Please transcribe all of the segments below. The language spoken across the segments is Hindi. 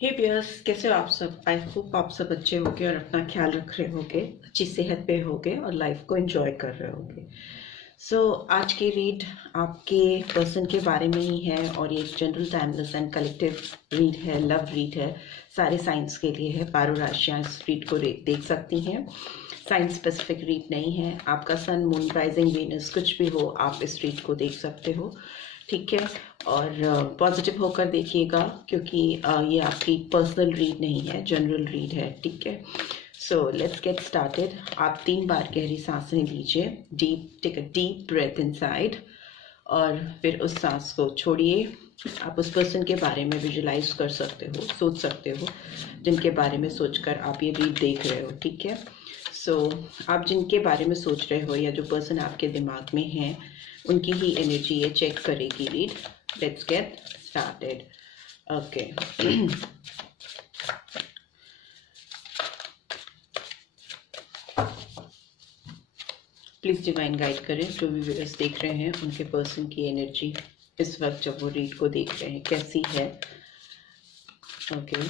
हे व्यूअर्स, कैसे हो आप सब। आई होप आप सब अच्छे होगे और अपना ख्याल रख रहे होगे, अच्छी सेहत पे होगे और लाइफ को एंजॉय कर रहे होगे। आज की रीड आपके पर्सन के बारे में ही है और ये एक general timeless and collective read है, लव रीड है, सारे साइंस के लिए है। 12 राशियाँ इस रीड को देख सकती हैं। साइंस स्पेसिफिक रीड नहीं है। आपका सन, मून, राइजिंग, वीनस कुछ भी हो, आप इस रीड को देख सकते हो, ठीक है। और पॉजिटिव होकर देखिएगा, क्योंकि ये आपकी पर्सनल रीड नहीं है, जनरल रीड है, ठीक है। So let's get started. आप 3 बार गहरी सांसें लीजिए। Take a deep breath inside और फिर उस सांस को छोड़िए। आप उस पर्सन के बारे में विजुलाइज कर सकते हो, सोच सकते हो, जिनके बारे में सोचकर आप ये रीड देख रहे हो, ठीक है। आप जिनके बारे में सोच रहे हो या जो पर्सन आपके दिमाग में है, उनकी ही एनर्जी ये चेक करेगी read. Let's get started. Okay, please divine guide करें जो भी व्यूअर्स देख रहे हैं, उनके पर्सन की एनर्जी इस वक्त जब वो रीड को देख रहे हैं कैसी है। ओके,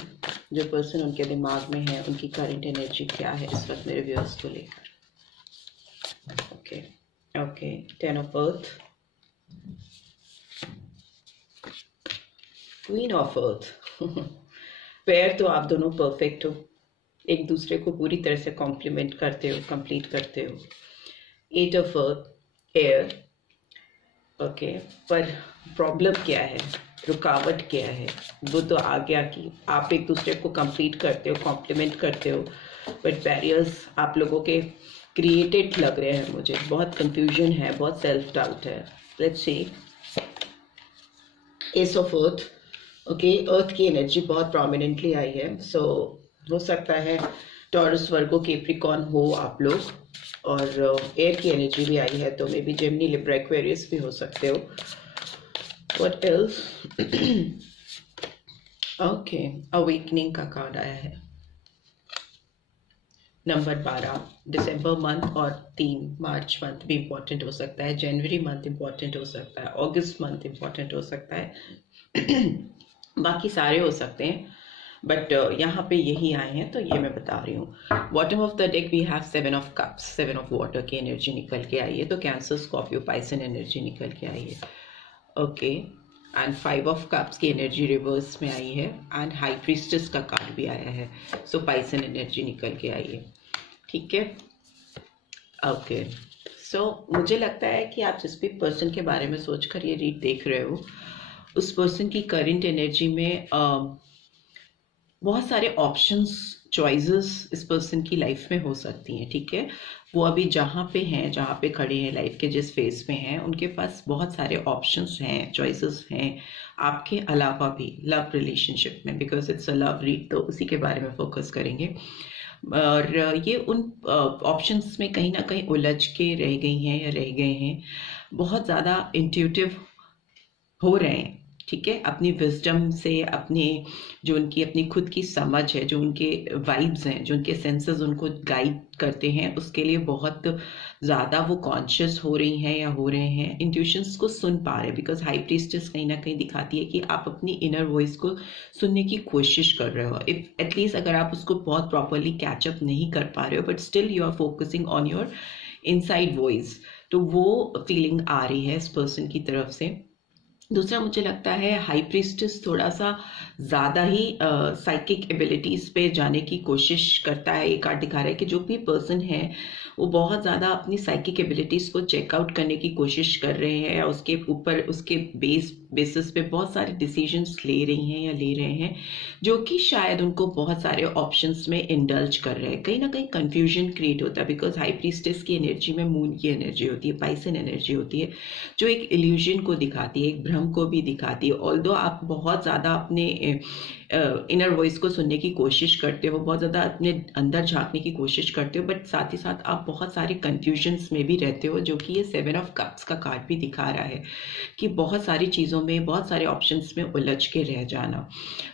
जो पर्सन उनके दिमाग में है, उनकी करंट एनर्जी क्या है इस वक्त मेरे व्यूअर्स को लेकर। Okay okay, 10 of earth, queen of earth. Pair तो आप दोनों परफेक्ट हो, एक दूसरे को पूरी तरह से कॉम्प्लीमेंट करते हो, कंप्लीट करते हो। 8 ऑफ अर्थ, एयर। ओके, पर प्रॉब्लम क्या है, रुकावट क्या है, वो तो आ गया कि आप एक दूसरे को कंप्लीट करते हो, कॉम्प्लीमेंट करते हो, बट बैरियर्स आप लोगों के क्रिएटेड लग रहे हैं मुझे। बहुत कंफ्यूजन है, बहुत सेल्फ डाउट है। Let's see. Ace of earth. Okay, earth की एनर्जी बहुत प्रोमिनेंटली आई है। हो सकता है टॉरस, वर्गो, कैप्रिकॉर्न हो आप लोग, और एयर की एनर्जी भी आई है, तो may be Gemini, Libra, Aquarius भी हो सकते हो। What else? ओके, अवेकनिंग का कार्ड आया है। नंबर 12, दिसंबर मंथ और 3 मार्च मंथ भी इम्पोर्टेंट हो सकता है, जनवरी मंथ इम्पोर्टेंट हो सकता है, अगस्त मंथ इम्पोर्टेंट हो सकता है। बाकी सारे हो सकते हैं, बट यहाँ पे यही आए हैं तो ये मैं बता रही हूँ। Bottom of the deck we have 7 of cups, 7 of water की एनर्जी निकल के आई है, तो कैंसर, स्कॉर्पियो, पाइसन एनर्जी निकल के आई है। ओके, एंड 5 ऑफ कप्स की एनर्जी रिवर्स में आई है, एंड हाई प्रीस्टेस का कार्ड भी आया है, सो पाइसन एनर्जी निकल के आई है, ठीक है। ओके, मुझे लगता है कि आप जिस भी पर्सन के बारे में सोचकर ये रीड देख रहे हो, उस पर्सन की करंट एनर्जी में बहुत सारे ऑप्शंस, चॉइसेस इस पर्सन की लाइफ में हो सकती हैं, ठीक है। वो अभी जहाँ पे हैं, जहाँ पे खड़े हैं, लाइफ के जिस फेज में हैं, उनके पास बहुत सारे ऑप्शंस हैं, चॉइसेस हैं, आपके अलावा भी लव रिलेशनशिप में, because it's a love read, तो उसी के बारे में फोकस करेंगे। और ये उन ऑप्शंस में कहीं ना कहीं उलझ के रह गई हैं या रह गए हैं, बहुत ज़्यादा इंट्यूटिव हो रहे हैं, ठीक है। अपनी विजडम से, अपने जो उनकी अपनी खुद की समझ है, जो उनके वाइब्स हैं, जो उनके सेंसेस उनको गाइड करते हैं, उसके लिए बहुत ज़्यादा वो कॉन्शियस हो रही हैं या हो रहे हैं, इंट्यूशंस को सुन पा रहे हैं। बिकॉज हाई प्रीस्टेस कहीं ना कहीं दिखाती है कि आप अपनी इनर वॉइस को सुनने की कोशिश कर रहे हो। इफ एटलीस्ट अगर आप उसको बहुत प्रॉपरली कैचअप नहीं कर पा रहे हो, but still you are focusing on your inside voice, तो वो फीलिंग आ रही है इस पर्सन की तरफ से। दूसरा, मुझे लगता है हाई प्रीस्टेस थोड़ा सा ज़्यादा ही साइकिक एबिलिटीज़ पे जाने की कोशिश करता है। ये कार्ड दिखा रहा है कि जो भी पर्सन है वो बहुत ज़्यादा अपनी साइकिक एबिलिटीज़ को चेकआउट करने की कोशिश कर रहे हैं, या उसके ऊपर, उसके बेसिस पे बहुत सारे डिसीजंस ले रही हैं या ले रहे हैं, जो कि शायद उनको बहुत सारे ऑप्शंस में इंडल्ज कर रहे हैं। कहीं ना कहीं कंफ्यूजन क्रिएट होता है, बिकॉज हाई प्रीस्टेस की एनर्जी में मून की एनर्जी होती है, पाइसन एनर्जी होती है, जो एक इल्यूजन को दिखाती है, एक भ्रम को भी दिखाती है। ऑल्दो आप बहुत ज़्यादा अपने इनर वॉइस को सुनने की कोशिश करते हो, बहुत ज़्यादा अपने अंदर झांकने की कोशिश करते हो, बट साथ ही साथ आप बहुत सारे कंफ्यूजन्स में भी रहते हो, जो कि ये 7 ऑफ कप्स का कार्ड भी दिखा रहा है कि बहुत सारी चीज़ों चीज़ों में, बहुत सारे ऑप्शंस में उलझ के रह जाना।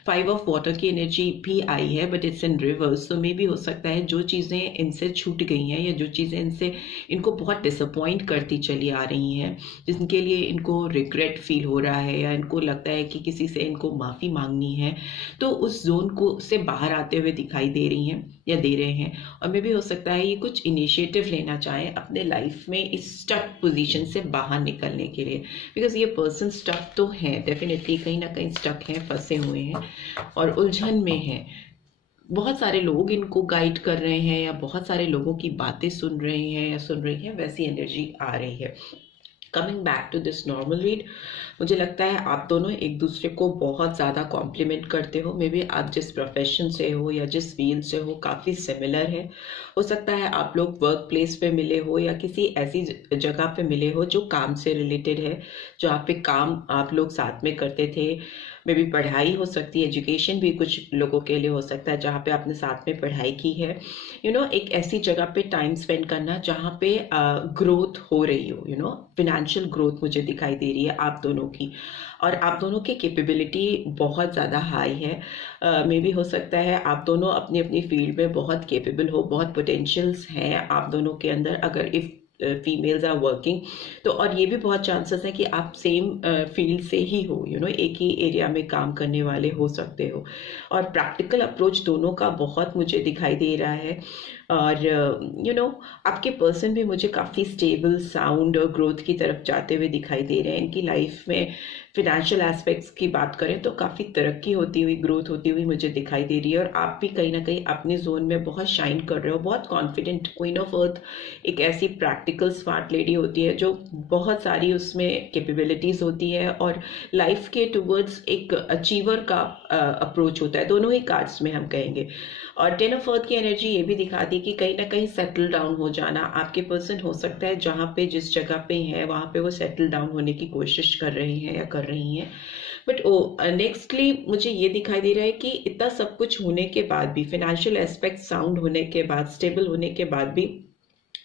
5 ऑफ वाटर की एनर्जी भी आई है बट इट्स इन रिवर्स, तो मे भी हो सकता है जो चीज़ें इनसे छूट गई हैं या जो चीज़ें इनको बहुत डिसअपॉइंट करती चली आ रही हैं, जिनके लिए इनको रिग्रेट फील हो रहा है या इनको लगता है कि किसी से इनको माफ़ी मांगनी है, तो उस जोन को से बाहर आते हुए दिखाई दे रही हैं या दे रहे हैं। और मे भी हो सकता है ये कुछ इनिशिएटिव लेना चाहें अपने लाइफ में इस स्टक पोजीशन से बाहर निकलने के लिए, बिकॉज ये पर्सन स्टक तो हैं, डेफिनेटली कहीं ना कहीं स्टक हैं, फंसे हुए हैं और उलझन में हैं। बहुत सारे लोग इनको गाइड कर रहे हैं या बहुत सारे लोगों की बातें सुन रहे हैं या सुन रही हैं, वैसी एनर्जी आ रही है। Coming back to this normal read, मुझे लगता है आप दोनों एक दूसरे को बहुत ज़्यादा कॉम्प्लीमेंट करते हो। मे बी आप जिस प्रोफेशन से हो या जिस फील्ड से हो काफ़ी सिमिलर है। हो सकता है आप लोग वर्क प्लेस पे मिले हो या किसी ऐसी जगह पे मिले हो जो काम से रिलेटेड है, जहाँ पे काम आप लोग साथ में करते थे। मे बी पढ़ाई हो सकती है, एजुकेशन भी कुछ लोगों के लिए हो सकता है जहाँ पे आपने साथ में पढ़ाई की है। एक ऐसी जगह पे टाइम स्पेंड करना जहाँ पे ग्रोथ हो रही हो, फिनेंशियल ग्रोथ मुझे दिखाई दे रही है आप दोनों की, और आप दोनों की कैपेबिलिटी बहुत ज़्यादा हाई है। मे भी हो सकता है आप दोनों अपनी अपनी फील्ड में बहुत कैपेबल हो, बहुत पोटेंशियल्स हैं आप दोनों के अंदर। अगर इफ़ फीमेल्स आर वर्किंग तो, और ये भी बहुत चांसेस है कि आप सेम फील्ड से ही हो, एक ही एरिया में काम करने वाले हो सकते हो। और प्रैक्टिकल अप्रोच दोनों का बहुत मुझे दिखाई दे रहा है। और आपके पर्सन भी मुझे काफ़ी स्टेबल, साउंड और ग्रोथ की तरफ जाते हुए दिखाई दे रहे हैं। इनकी लाइफ में फिनेंशियल एस्पेक्ट्स की बात करें तो काफ़ी तरक्की होती हुई, ग्रोथ होती हुई मुझे दिखाई दे रही है। और आप भी कहीं ना कहीं अपने जोन में बहुत शाइन कर रहे हो, बहुत कॉन्फिडेंट। क्वीन ऑफ अर्थ एक ऐसी प्रैक्टिकल स्मार्ट लेडी होती है जो बहुत सारी उसमें कैपेबिलिटीज़ होती है और लाइफ के टूवर्ड्स एक अचीवर का अप्रोच होता है, दोनों ही कार्ड्स में हम कहेंगे। और 10 ऑफ अर्थ की एनर्जी ये भी दिखाती है कि कहीं ना कहीं सेटल डाउन हो जाना। आपके पर्सन हो सकता है जहाँ पे जिस जगह पे है वहाँ पे वो सेटल डाउन होने की कोशिश कर रहे हैं या कर रही हैं। बट नेक्स्टली मुझे ये दिखाई दे रहा है कि इतना सब कुछ होने के बाद भी, फाइनेंशियल एस्पेक्ट साउंड होने के बाद, स्टेबल होने के बाद भी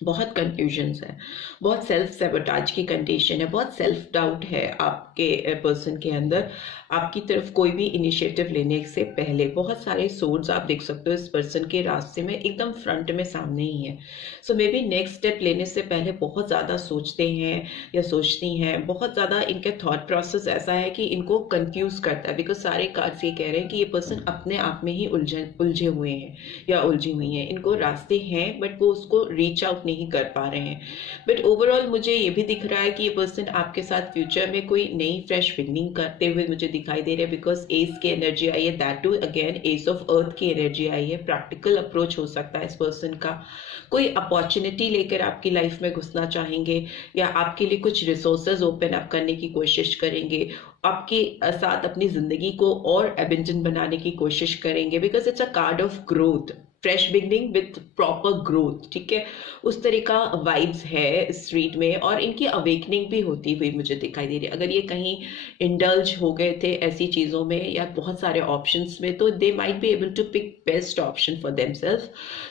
बहुत कंफ्यूजन्स है, बहुत सेल्फ सेबोटाज की कंडीशन है, बहुत सेल्फ डाउट है आपके पर्सन के अंदर। आपकी तरफ कोई भी इनिशिएटिव लेने से पहले बहुत सारे सोर्स आप देख सकते हो इस पर्सन के रास्ते में एकदम फ्रंट में सामने ही है। सो मे बी नेक्स्ट स्टेप लेने से पहले बहुत ज़्यादा सोचते हैं या सोचती हैं, बहुत ज़्यादा इनके थॉट प्रोसेस ऐसा है कि इनको कंफ्यूज करता है। बिकॉज सारे कार्ड्स ये कह रहे हैं कि ये पर्सन अपने आप में ही उलझे हुए हैं या उलझी हुई हैं। इनको रास्ते हैं बट वो उसको रीच आउट नहीं कर पा रहे हैं। बट ओवरऑल मुझे ये भी दिख रहा है कि ये पर्सन आपके साथ फ्यूचर में कोई नई फ्रेश बिगनिंग करते हुए मुझे दिखाई दे रहे हैं। बिकॉज एस की एनर्जी आई है, that too again ace of earth की एनर्जी आई है। प्रैक्टिकल अप्रोच हो सकता है इस पर्सन का, कोई अपॉर्चुनिटी लेकर आपकी लाइफ में घुसना चाहेंगे या आपके लिए कुछ रिसोर्सेज ओपन अप करने की कोशिश करेंगे, आपके साथ अपनी जिंदगी को और एबेंडेंट बनाने की कोशिश करेंगे। Because it's a card of growth, fresh beginning with proper growth, ठीक है, उस तरह का वाइब्स है स्ट्रीट में। और इनकी अवेकनिंग भी होती हुई मुझे दिखाई दे रही है। अगर ये कहीं इंडल्ज हो गए थे ऐसी चीज़ों में या बहुत सारे ऑप्शंस में, तो they might be able to pick best option for themself,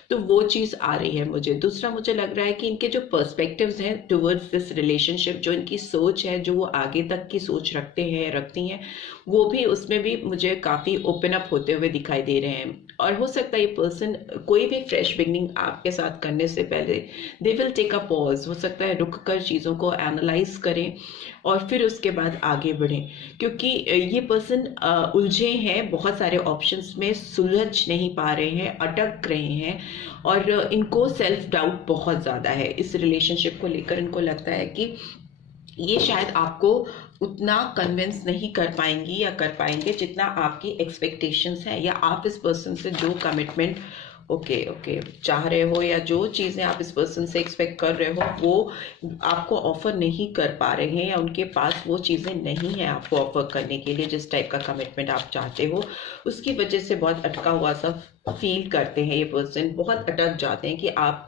तो वो चीज़ आ रही है मुझे। दूसरा मुझे लग रहा है कि इनके जो पर्सपेक्टिव्स हैं टुवर्ड्स दिस रिलेशनशिप, जो इनकी सोच है, जो वो आगे तक की सोच रखते हैं, रखती हैं, वो भी उसमें भी मुझे काफ़ी ओपन अप होते हुए दिखाई दे रहे हैं। और हो सकता है ये पर्सन कोई भी फ्रेश बिगनिंग आपके साथ करने से पहले they will take a pause, हो सकता है रुक कर चीज़ों को एनालाइज करें और फिर उसके बाद आगे बढ़ें। क्योंकि ये पर्सन उलझे हैं, बहुत सारे ऑप्शंस में सुलझ नहीं पा रहे हैं, अटक रहे हैं और इनको सेल्फ डाउट बहुत ज़्यादा है इस रिलेशनशिप को लेकर। इनको लगता है कि ये शायद आपको उतना कन्विंस नहीं कर पाएंगी या कर पाएंगे जितना आपकी एक्सपेक्टेशंस है, या आप इस पर्सन से जो कमिटमेंट ओके चाह रहे हो या जो चीज़ें आप इस पर्सन से एक्सपेक्ट कर रहे हो वो आपको ऑफर नहीं कर पा रहे हैं, या उनके पास वो चीज़ें नहीं है आपको ऑफर करने के लिए जिस टाइप का कमिटमेंट आप चाहते हो। उसकी वजह से बहुत अटका हुआ सा फील करते हैं ये पर्सन, बहुत अटक जाते हैं कि आप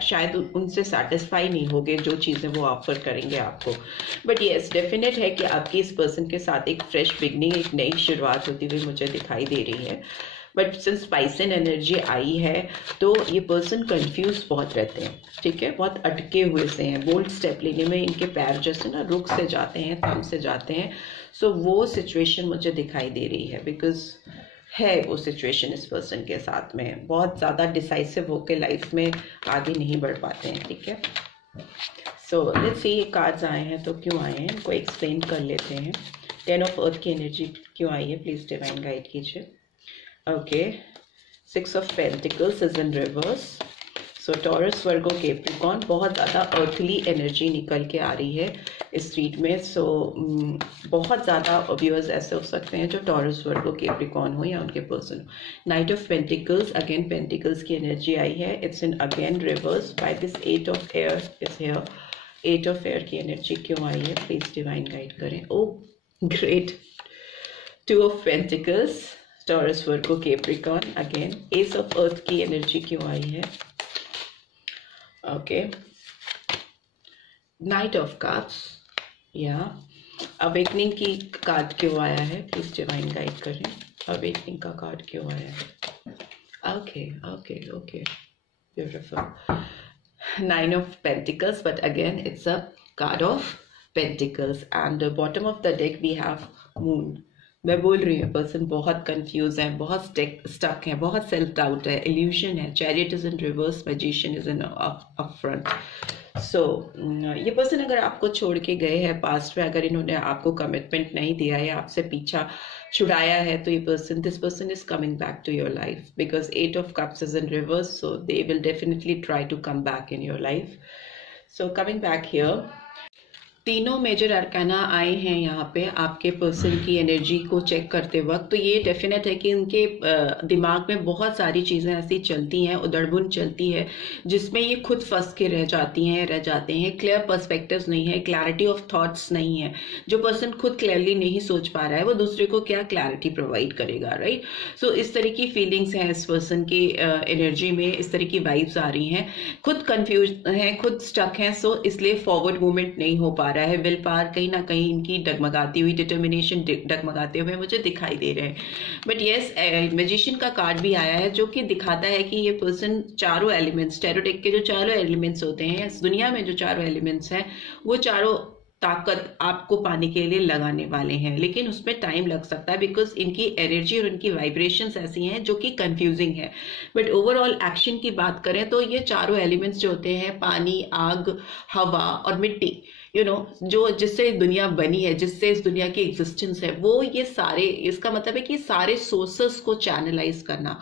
शायद उनसे सेटिस्फाई नहीं होगे जो चीज़ें वो ऑफर करेंगे आपको। बट येस, डेफिनेट है कि आपकी इस पर्सन के साथ एक फ्रेश बिगनिंग, एक नई शुरुआत होती हुई मुझे दिखाई दे रही है। बट सिंस पाइसन एनर्जी आई है तो ये पर्सन कंफ्यूज बहुत रहते हैं, ठीक है, बहुत अटके हुए से हैं, बोल्ड स्टेप लेने में इनके पैर जैसे ना रुक से जाते हैं, थम से जाते हैं। सो वो सिचुएशन मुझे दिखाई दे रही है, बिकॉज है वो सिचुएशन इस पर्सन के साथ में, बहुत ज़्यादा डिसाइसिव होकर लाइफ में आगे नहीं बढ़ पाते हैं, ठीक है। सो लेट्स सी ये कार्ड्स आए हैं तो क्यों आए हैं, इनको एक्सप्लेन कर लेते हैं। 10 ऑफ अर्थ की एनर्जी क्यों आई है, प्लीज डिवाइन गाइड कीजिए। Okay, 6 of pentacles is in reverse. So taurus, Virgo, Capricorn, बहुत ज़्यादा अर्थली एनर्जी निकल के आ रही है इस रीड में। सो बहुत ज़्यादा व्यूअर्स ऐसे हो सकते हैं जो टॉरस, वर्गो, कैप्रिकॉर्न हो या उनके पर्सन हो। Knight of pentacles, again pentacles की एनर्जी आई है, it's in again reverse by this 8 of air is here. 8 of air की एनर्जी क्यों आई है, प्लीज डिवाइन गाइड करें। Oh great, 2 of pentacles, Taurus, Virgo, Capricorn, again ace of earth की एनर्जी क्यों आई है। ओके, नाइट ऑफ कप्स, या अवेकनिंग की कार्ड क्यों आया है, प्लीज डिवाइन गाइड करें। अवेकनिंग का कार्ड क्यों आया है। Okay okay okay, beautiful. 9 of Pentacles, but again it's a card of Pentacles, and bottom of the deck we have Moon. मैं बोल रही हूँ पर्सन बहुत कंफ्यूज है, बहुत स्टक है, बहुत सेल्फ डाउट है, इल्यूजन है। Chariot is in reverse, magician is in up front. So ये पर्सन अगर आपको छोड़ के गए हैं पास्ट में, अगर इन्होंने आपको कमिटमेंट नहीं दिया है, आपसे पीछा छुड़ाया है, तो ये person, this person is coming back to your life, because 8 of Cups is in reverse, so they will definitely try to come back in your life. So coming back here, तीनों मेजर अरकाना आए हैं यहाँ पे आपके पर्सन की एनर्जी को चेक करते वक्त। तो ये डेफिनेट है कि उनके दिमाग में बहुत सारी चीज़ें ऐसी चलती हैं, उधड़बुन चलती है, जिसमें ये खुद फंस के रह जाते हैं। क्लियर पर्सपेक्टिव्स नहीं है, क्लैरिटी ऑफ थॉट्स नहीं है। जो पर्सन खुद क्लियरली नहीं सोच पा रहा है, वो दूसरे को क्या क्लैरिटी प्रोवाइड करेगा, राइट। सो इस तरह की फीलिंग्स हैं इस पर्सन की एनर्जी में, इस तरह की वाइब्स आ रही हैं, खुद कंफ्यूज हैं, खुद स्टक हैं। सो इसलिए फॉरवर्ड मूवमेंट नहीं हो पा रहा है। विल पावर कहीं ना कहीं इनकी डगमगाती हुई, डिटर्मिनेशन डगमगाते हुए मुझे दिखाई दे रहे हैं। बट यस, मैजिशियन का कार्ड भी आया है जो कि दिखाता है कि ये पर्सन चारों एलिमेंट्स, टैरो डेक के जो चारों एलिमेंट्स होते हैं इस दुनिया में, जो चारों एलिमेंट्स हैं, वो चारों ताकत आपको पाने के लिए लगाने वाले हैं, लेकिन उसमें टाइम लग सकता है, बिकॉज इनकी एनर्जी और इनकी वाइब्रेशंस ऐसी हैं जो कि कंफ्यूजिंग है। बट ओवरऑल एक्शन की बात करें तो ये चारों एलिमेंट्स जो होते हैं, पानी, आग, हवा और मिट्टी, जो जिससे दुनिया बनी है, जिससे इस दुनिया की एग्जिस्टेंस है, वो ये सारे, इसका मतलब है कि सारे सोर्सेस को चैनलाइज करना,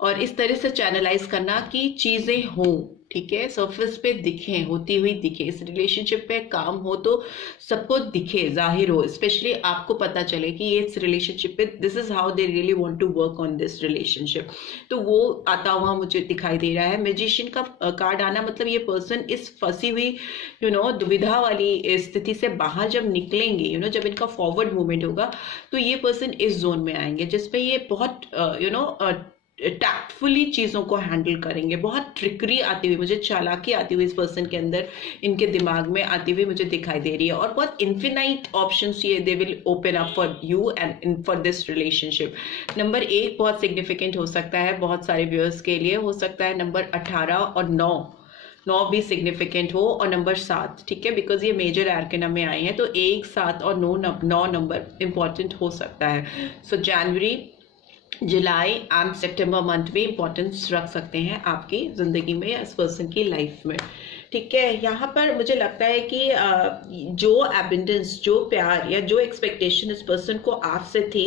और इस तरह से चैनलाइज करना कि चीजें हों, ठीक है, सरफेस पे दिखे, होती हुई दिखे, इस रिलेशनशिप पे काम हो तो सबको दिखे, जाहिर हो, स्पेशली आपको पता चले कि ये इस रिलेशनशिप पे, this is how they really want to work on this relationship. तो वो आता हुआ मुझे दिखाई दे रहा है। मैजिशियन का कार्ड आना मतलब ये पर्सन इस फंसी हुई दुविधा वाली स्थिति से बाहर जब निकलेंगे, जब इनका फॉरवर्ड मूवमेंट होगा, तो ये पर्सन इस जोन में आएंगे जिसपे ये बहुत टैक्टफुली चीजों को हैंडल करेंगे। बहुत ट्रिकरी आती हुई, मुझे चालाकी आती हुई इस पर्सन के अंदर, इनके दिमाग में आती हुई मुझे दिखाई दे रही है, और बहुत इन्फिनाइट ऑप्शंस ये they will open up for you and for this relationship. Number 1 बहुत सिग्निफिकेंट हो सकता है बहुत सारे व्यूअर्स के लिए, हो सकता है नंबर 18 और 9 भी सिग्निफिकेंट हो, और नंबर 7, ठीक है, बिकॉज ये मेजर आर्कना में आए हैं, तो 1, 7 और 9 नंबर इंपॉर्टेंट हो सकता है। सो जनवरी, जुलाई एंड सितंबर मंथ में इंपॉर्टेंस रख सकते हैं आपकी जिंदगी में या इस पर्सन की लाइफ में, ठीक है। यहाँ पर मुझे लगता है कि जो एबंडेंस, जो प्यार या जो एक्सपेक्टेशन इस पर्सन को आपसे थी,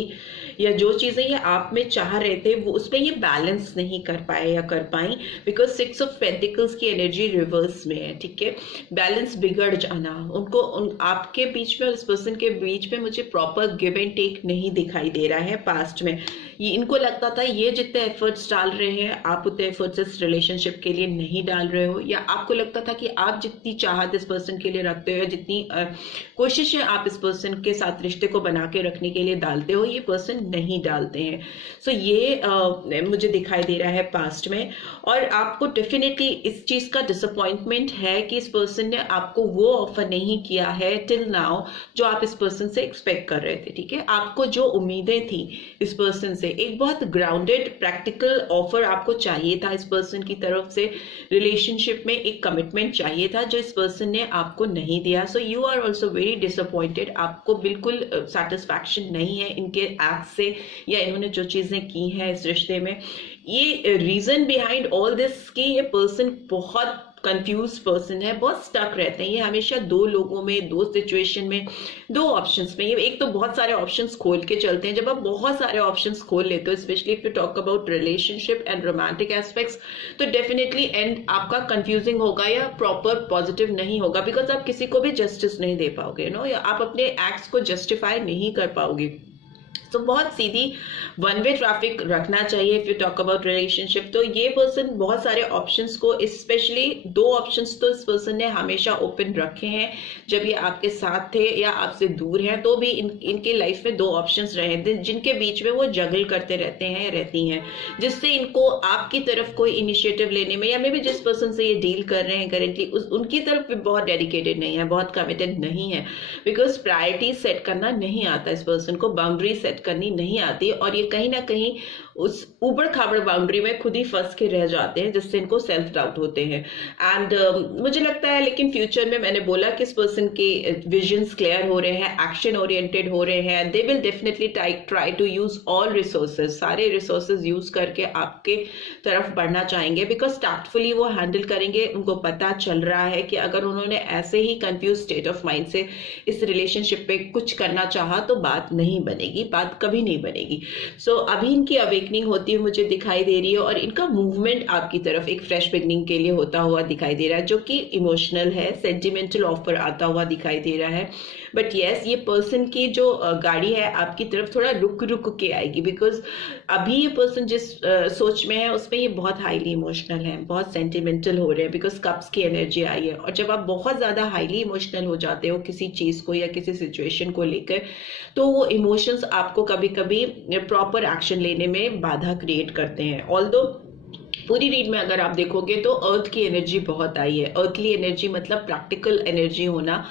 या जो चीजें ये आप में चाह रहे थे, वो उसमें ये बैलेंस नहीं कर पाए या कर पाई, बिकॉज 6 ऑफ पेंटिकल्स की एनर्जी रिवर्स में है, ठीक है। बैलेंस बिगड़ जाना, उनको आपके बीच में और इस पर्सन के बीच में मुझे प्रॉपर गिव एंड टेक नहीं दिखाई दे रहा है पास्ट में। इनको लगता था ये जितने एफर्ट्स डाल रहे हैं, आप उतने एफर्ट्स इस रिलेशनशिप के लिए नहीं डाल रहे हो, या आपको लगता था कि आप जितनी चाहत इस पर्सन के लिए रखते हो, जितनी कोशिशें आप इस पर्सन के साथ रिश्ते को बना के रखने के लिए डालते हो, ये पर्सन नहीं डालते हैं। सो ये मुझे दिखाई दे रहा है पास्ट में, और आपको डेफिनेटली इस चीज का डिसअपॉइंटमेंट है कि इस पर्सन ने आपको वो ऑफर नहीं किया है टिल नाउ जो आप इस पर्सन से एक्सपेक्ट कर रहे थे, ठीक है। आपको जो उम्मीदें थी इस पर्सन से, से। एक बहुत ग्राउंडेड प्रैक्टिकल ऑफर आपको चाहिए था इस पर्सन की तरफ से, रिलेशनशिप में एक कमिटमेंट चाहिए था जो इस पर्सन ने आपको नहीं दिया। So you are also very disappointed, आपको बिल्कुल सेटिस्फैक्शन नहीं है इनके एक्ट से या इन्होंने जो चीजें की हैं इस रिश्ते में। ये रीजन बिहाइंड ऑल दिस कि ये पर्सन बहुत कंफ्यूज पर्सन है, बहुत स्टक रहते हैं। ये हमेशा दो लोगों में, दो सिचुएशन में, दो ऑप्शंस में, ये एक तो बहुत सारे ऑप्शंस खोल के चलते हैं। जब आप बहुत सारे ऑप्शंस खोल लेते हो, specially if you talk about relationship and romantic aspects, तो डेफिनेटली एंड आपका कंफ्यूजिंग होगा या प्रॉपर पॉजिटिव नहीं होगा, बिकॉज आप किसी को भी जस्टिस नहीं दे पाओगे, नो, या आप अपने एक्ट्स को जस्टिफाई नहीं कर पाओगे। तो बहुत सीधी वन वे ट्रैफिक रखना चाहिए if you talk about relationship. तो ये पर्सन बहुत सारे ऑप्शंस को, स्पेशली दो ऑप्शंस तो इस पर्सन ने हमेशा ओपन रखे हैं जब ये आपके साथ थे या आपसे दूर हैं, तो भी इनके लाइफ में दो ऑप्शंस रहे हैं जिनके बीच में वो जगल करते रहते हैं, रहती हैं, जिससे इनको आपकी तरफ कोई इनिशिएटिव लेने में, या मे बी जिस पर्सन से ये डील कर रहे हैं करेंटली उनकी तरफ भी बहुत डेडिकेटेड नहीं है, बहुत कमिटेड नहीं है, बिकॉज प्रायोरिटी सेट करना नहीं आता इस पर्सन को, बाउंड्री सेट करनी नहीं आती, और ये कहीं ना कहीं उस उबड़ खाबड़ बाउंड्री में खुद ही फंस के रह जाते हैं, जिससे इनको सेल्फ डाउट होते हैं। एंड मुझे लगता है लेकिन फ्यूचर में, मैंने बोला कि इस पर्सन के विजन्स क्लियर हो रहे हैं, एक्शन ओरिएंटेड हो रहे हैं, they will definitely try to use all resources, सारे रिसोर्सेज यूज करके आपके तरफ बढ़ना चाहेंगे, बिकॉज टैक्टफुली वो हैंडल करेंगे। उनको पता चल रहा है कि अगर उन्होंने ऐसे ही कंफ्यूज स्टेट ऑफ माइंड से इस रिलेशनशिप पे कुछ करना चाहा तो बात नहीं बनेगी, बात कभी नहीं बनेगी। सो अभी इनकी अवेकनिंग होती है मुझे दिखाई दे रही है, और इनका मूवमेंट आपकी तरफ एक फ्रेश बिगनिंग के लिए होता हुआ दिखाई दे रहा है, जो कि इमोशनल है, सेंटिमेंटल ऑफर आता हुआ दिखाई दे रहा है। बट यस, ये पर्सन की जो गाड़ी है आपकी तरफ थोड़ा रुक रुक के आएगी, बिकॉज अभी ये पर्सन जिस सोच में है उसमें ये बहुत हाईली इमोशनल है, बहुत सेंटिमेंटल हो रहे हैं, बिकॉज कप्स की एनर्जी आई है। और जब आप बहुत ज्यादा हाईली इमोशनल हो जाते हो किसी चीज को या किसी सिचुएशन को लेकर, तो वो इमोशंस आपको कभी कभी प्रॉपर एक्शन लेने में बाधा क्रिएट करते हैं। ऑल्दो पूरी रीड में अगर आप देखोगे तो अर्थ की एनर्जी बहुत आई है। अर्थली एनर्जी मतलब प्रैक्टिकल एनर्जी होना,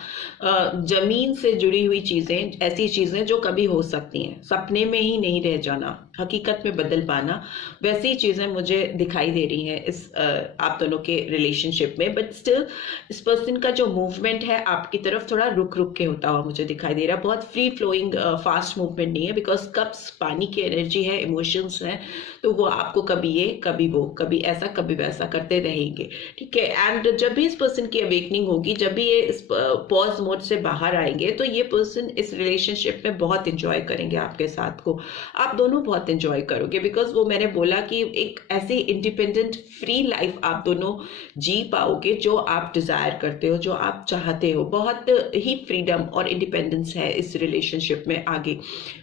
जमीन से जुड़ी हुई चीजें, ऐसी चीजें जो कभी हो सकती हैं, सपने में ही नहीं रह जाना, हकीकत में बदल पाना, वैसी चीजें मुझे दिखाई दे रही हैं इस आप दोनों के रिलेशनशिप में। बट स्टिल इस पर्सन का जो मूवमेंट है आपकी तरफ थोड़ा रुक रुक के होता हुआ मुझे दिखाई दे रहा है, बहुत फ्री फ्लोइंग फास्ट मूवमेंट नहीं है, बिकॉज कप्स पानी की एनर्जी है, इमोशंस हैं, तो वो आपको कभी ये कभी वो, कभी ऐसा कभी वैसा करते रहेंगे, ठीक है। एंड जब भी इस पर्सन की अवेकनिंग होगी, जब भी ये इस पॉज मोड से बाहर आएंगे, तो ये पर्सन इस रिलेशनशिप में बहुत इंजॉय करेंगे आपके साथ को, आप दोनों बहुत एंजॉय करोगे, बिकॉज वो मैंने बोला कि एक ऐसी इंडिपेंडेंट फ्री लाइफ आप दोनों जी पाओगे जो आप डिजायर करते हो, जो आप चाहते हो। बहुत ही फ्रीडम और इंडिपेंडेंस है इस रिलेशनशिप में आगे,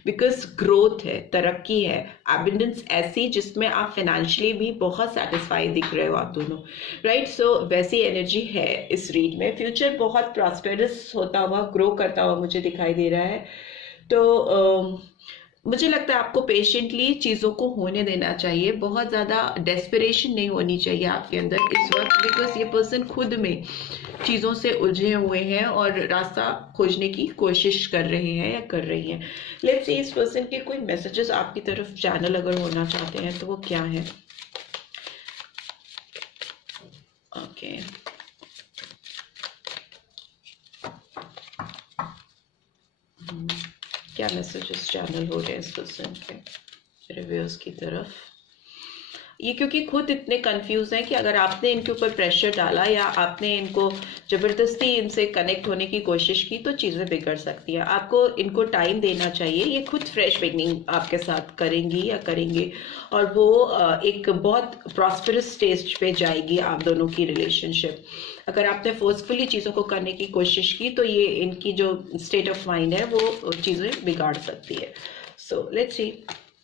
बिकॉज ग्रोथ है, तरक्की है, एबिंडेंस ऐसी जिसमें आप फाइनेंशियली भी बहुत सेटिस्फाई दिख रहे हो आप दोनों, राइट। सो वैसी एनर्जी है इस रीड में। फ्यूचर बहुत प्रॉस्पेरस होता हुआ, ग्रो करता हुआ मुझे दिखाई दे रहा है। तो मुझे लगता है आपको पेशेंटली चीज़ों को होने देना चाहिए, बहुत ज़्यादा डेस्परेशन नहीं होनी चाहिए आपके अंदर इस वक्त, बिकॉज ये पर्सन खुद में चीज़ों से उलझे हुए हैं और रास्ता खोजने की कोशिश कर रहे हैं या कर रही हैं। लेट्स सी इस पर्सन के कोई मैसेजेस आपकी तरफ चैनल अगर होना चाहते हैं तो वो क्या है। ओके, क्या मैसेजेस चैनल हो रहे हैं इस पर्सन के रिव्यूअर्स की तरफ। ये क्योंकि खुद इतने कंफ्यूज हैं कि अगर आपने इनके ऊपर प्रेशर डाला या आपने इनको जबरदस्ती इनसे कनेक्ट होने की कोशिश की तो चीज़ें बिगड़ सकती हैं। आपको इनको टाइम देना चाहिए, ये खुद फ्रेश बिगनिंग आपके साथ करेंगी या करेंगे, और वो एक बहुत प्रॉस्पेरस स्टेज पे जाएगी आप दोनों की रिलेशनशिप। अगर आपने फोर्सफुली चीज़ों को करने की कोशिश की तो ये इनकी जो स्टेट ऑफ माइंड है वो चीज़ें बिगाड़ सकती है। सो लेट्स सी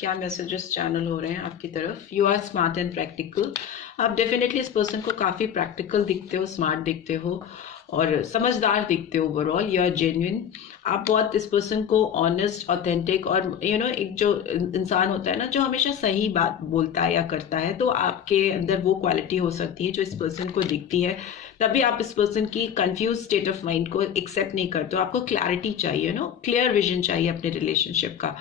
क्या मैसेजेस चैनल हो रहे हैं आपकी तरफ। You are smart and practical, आप डेफिनेटली इस पर्सन को काफ़ी प्रैक्टिकल दिखते हो, स्मार्ट दिखते हो और समझदार दिखते हो। ओवरऑल यू आर जेन्युइन, आप बहुत इस पर्सन को ऑनेस्ट, ऑथेंटिक और एक जो इंसान होता है ना जो हमेशा सही बात बोलता है या करता है, तो आपके अंदर वो क्वालिटी हो सकती है जो इस पर्सन को दिखती है। तभी आप इस पर्सन की कंफ्यूज स्टेट ऑफ माइंड को एक्सेप्ट नहीं करते हो। आपको क्लैरिटी चाहिए, नो क्लियर विजन चाहिए अपने रिलेशनशिप का।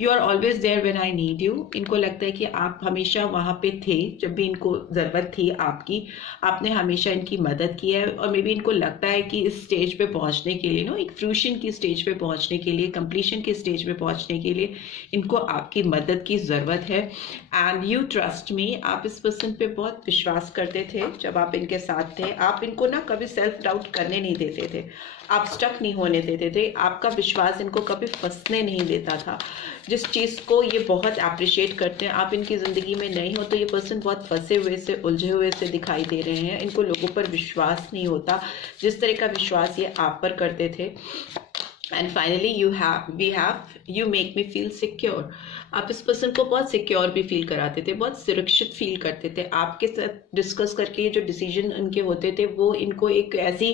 You are always there when I need you. इनको लगता है कि आप हमेशा वहां पे थे जब भी इनको जरूरत थी आपकी, आपने हमेशा इनकी मदद की है। और मे बी इनको लगता है कि इस स्टेज पे पहुंचने के लिए, नो एक फ्रूशन की स्टेज पे पहुंचने के लिए, कंप्लीशन की स्टेज पे पहुंचने के लिए इनको आपकी मदद की जरूरत है। एंड यू ट्रस्ट मी, आप इस पर्सन पे बहुत विश्वास करते थे जब आप इनके साथ थे। आप इनको ना कभी सेल्फ डाउट करने नहीं देते थे, आप स्टक नहीं होने देते थे। आपका विश्वास इनको कभी फंसने नहीं देता था, जिस चीज़ को ये बहुत अप्रिशिएट करते हैं। आप इनकी ज़िंदगी में नहीं हो तो ये पर्सन बहुत फंसे हुए से, उलझे हुए से दिखाई दे रहे हैं। इनको लोगों पर विश्वास नहीं होता जिस तरह का विश्वास ये आप पर करते थे। And finally you make me feel secure. आप इस पर्सन को बहुत सिक्योर भी फील कराते थे, बहुत सुरक्षित फील करते थे। आपके साथ डिस्कस करके जो डिसीजन इनके होते थे वो इनको एक ऐसी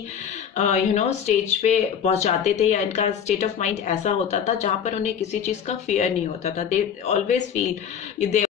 स्टेज पे पहुंचाते थे, या इनका स्टेट ऑफ माइंड ऐसा होता था जहां पर उन्हें किसी चीज़ का फियर नहीं होता था। They always feel they